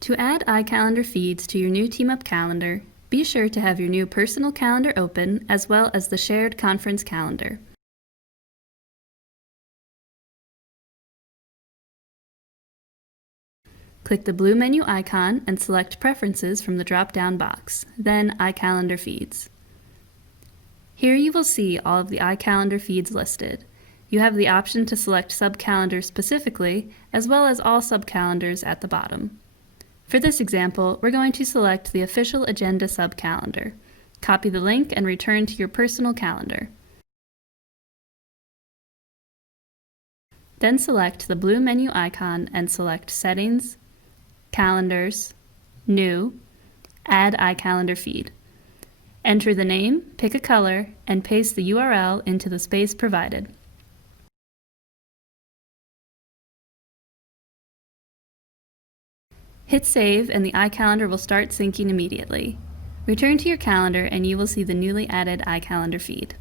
To add iCalendar feeds to your new TeamUp calendar, be sure to have your new personal calendar open as well as the shared conference calendar. Click the blue menu icon and select Preferences from the drop-down box, then iCalendar Feeds. Here you will see all of the iCalendar feeds listed. You have the option to select subcalendars specifically, as well as all subcalendars at the bottom. For this example, we're going to select the Official Agenda subcalendar. Copy the link and return to your personal calendar. Then select the blue menu icon and select Settings, Calendars, New, Add iCalendar Feed. Enter the name, pick a color, and paste the URL into the space provided. Hit Save and the iCalendar will start syncing immediately. Return to your calendar and you will see the newly added iCalendar feed.